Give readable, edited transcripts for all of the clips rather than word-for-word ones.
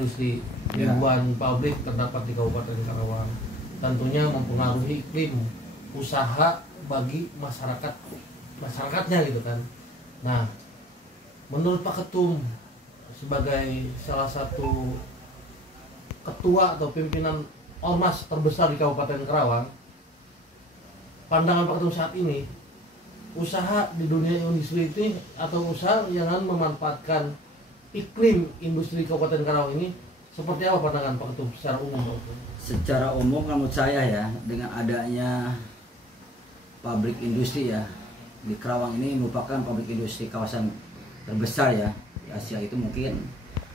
Industri ribuan pabrik terdapat di Kabupaten Karawang, tentunya mempengaruhi iklim usaha bagi masyarakatnya gitu kan. Nah, menurut Pak Ketum sebagai salah satu ketua atau pimpinan ormas terbesar di Kabupaten Karawang, pandangan Pak Ketum saat ini, usaha di dunia industri ini atau usaha yang memanfaatkan iklim industri Kabupaten Karawang ini seperti apa pandangan Pak Ketum secara umum? Secara umum menurut saya ya, dengan adanya pabrik industri ya di Karawang ini merupakan pabrik industri kawasan terbesar ya di Asia, itu mungkin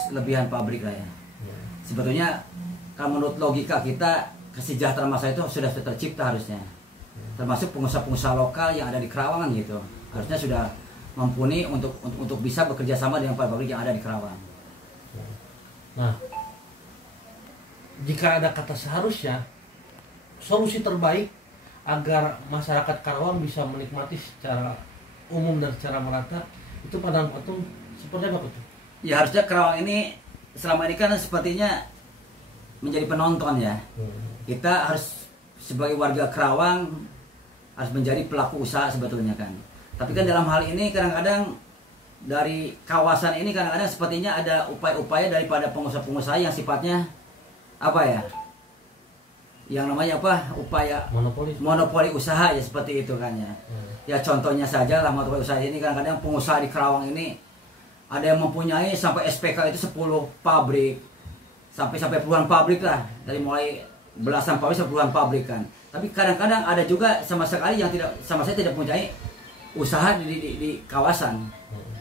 kelebihan pabrik lah ya. Sebetulnya kalau menurut logika kita, kesejahteraan masyarakat itu sudah tercipta harusnya, termasuk pengusaha-pengusaha lokal yang ada di Karawang gitu, harusnya sudah mumpuni untuk bisa bekerja sama dengan pabrik yang ada di Karawang. Nah, jika ada kata seharusnya, solusi terbaik agar masyarakat Karawang bisa menikmati secara umum dan secara merata, itu pandangan Pak Ketum seperti apa Ketum? Ya harusnya Karawang ini selama ini kan sepertinya menjadi penonton ya. Kita harus sebagai warga Karawang harus menjadi pelaku usaha sebetulnya kan. Tapi kan dalam hal ini kadang-kadang dari kawasan ini kadang-kadang sepertinya ada upaya-upaya daripada pengusaha-pengusaha yang sifatnya apa ya? Yang namanya apa? Upaya monopoli usaha ya, seperti itu kan ya. Ya contohnya saja lah, monopoli usaha ini kadang-kadang pengusaha di Karawang ini ada yang mempunyai sampai SPK itu 10 pabrik. Sampai puluhan pabrik lah, dari mulai belasan pabrik sampai puluhan pabrik kan. Tapi kadang-kadang ada juga sama sekali yang sama sekali tidak mempunyai usaha di kawasan.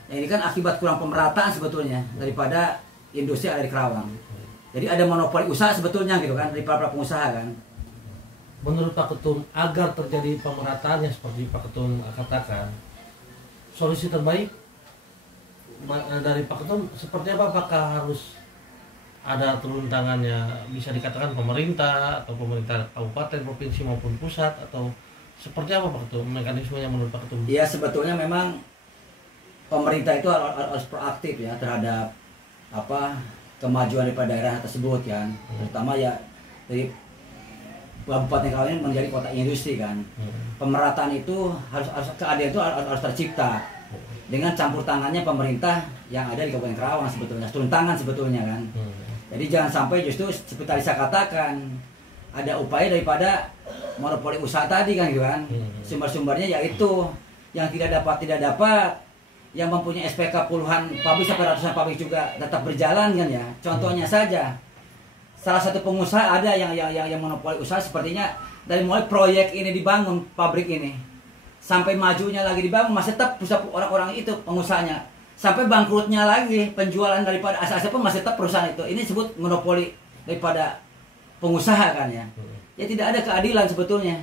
Nah, ini kan akibat kurang pemerataan sebetulnya daripada industri yang ada di Karawang. Jadi ada monopoli usaha sebetulnya gitu kan dari para pengusaha kan. Menurut Pak Ketum, agar terjadi pemerataannya seperti Pak Ketum katakan, solusi terbaik dari Pak Ketum seperti apa? Apakah harus ada turun tangannya, bisa dikatakan pemerintah atau pemerintah kabupaten, provinsi maupun pusat, atau seperti apa Pak Ketum mekanismenya menurut Pak Ketum? Ya sebetulnya memang pemerintah itu harus proaktif ya terhadap apa kemajuan daripada daerah tersebut kan. Terutama ya dari Kabupaten Karawang ini menjadi kota industri kan. Pemerataan itu harus keadilan itu harus tercipta dengan campur tangannya pemerintah yang ada di Kabupaten Karawang sebetulnya, turun tangan sebetulnya kan. Jadi jangan sampai justru seperti tadi saya katakan ada upaya daripada monopoli usaha tadi kan gitu kan. Sumber-sumbernya yaitu yang tidak dapat, yang mempunyai SPK puluhan pabrik sampai ratusan pabrik juga tetap berjalan kan ya. Contohnya saja, salah satu pengusaha ada yang monopoli usaha sepertinya dari mulai proyek ini dibangun pabrik ini sampai majunya lagi dibangun masih tetap orang-orang itu pengusahanya, sampai bangkrutnya lagi penjualan daripada asal-asal pun masih tetap perusahaan itu. Ini disebut monopoli daripada pengusaha kan ya. Ya tidak ada keadilan sebetulnya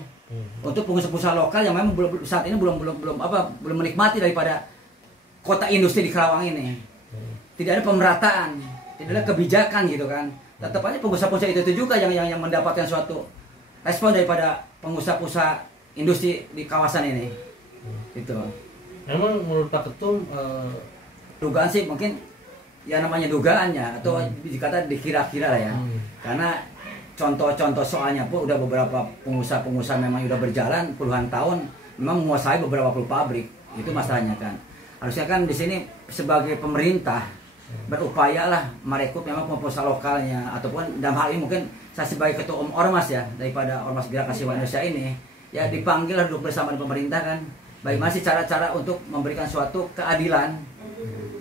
untuk pengusaha-pengusaha lokal yang memang saat ini belum menikmati daripada kota industri di Karawang ini. Tidak ada pemerataan, tidak ada kebijakan gitu kan. Tetap aja pengusaha-pengusaha itu juga yang mendapatkan suatu respon daripada pengusaha-pengusaha industri di kawasan ini. Gitu. Memang menurut Pak Ketum dugaan sih mungkin ya namanya dugaannya atau dikata dikira-kira lah ya. Karena contoh-contoh soalnya pun udah beberapa pengusaha-pengusaha memang udah berjalan puluhan tahun memang menguasai beberapa puluh pabrik. Itu masalahnya kan. Harusnya kan di sini sebagai pemerintah berupaya lah merekrut memang pengusaha lokalnya, ataupun dalam hal ini mungkin saya sebagai ketua ormas ya daripada Ormas Gerakan Mahasiswa Indonesia ini ya dipanggil lah duduk bersama dengan pemerintah kan. Bagaimana sih cara-cara untuk memberikan suatu keadilan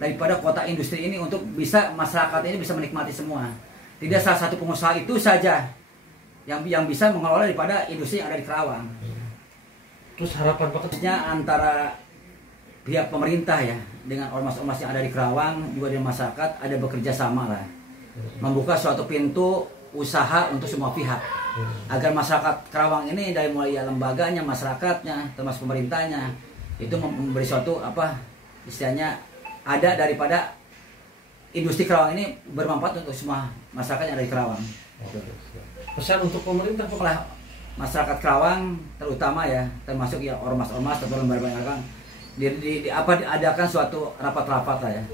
daripada kota industri ini untuk bisa masyarakat ini bisa menikmati semua. Tidak salah satu pengusaha itu saja yang bisa mengelola daripada industri yang ada di Karawang. Terus harapan Pak Ketum antara pihak pemerintah ya dengan ormas-ormas yang ada di Karawang juga dengan masyarakat ada bekerja sama lah, membuka suatu pintu usaha untuk semua pihak agar masyarakat Karawang ini dari mulai ya lembaganya, masyarakatnya, termasuk pemerintahnya itu memberi suatu apa istilahnya ada daripada industri Karawang ini bermanfaat untuk semua masyarakat yang ada di Karawang. Pesan untuk pemerintah Pak, masyarakat Karawang terutama ya termasuk ya ormas-ormas atau lembaga diadakan suatu rapat-rapat lah ya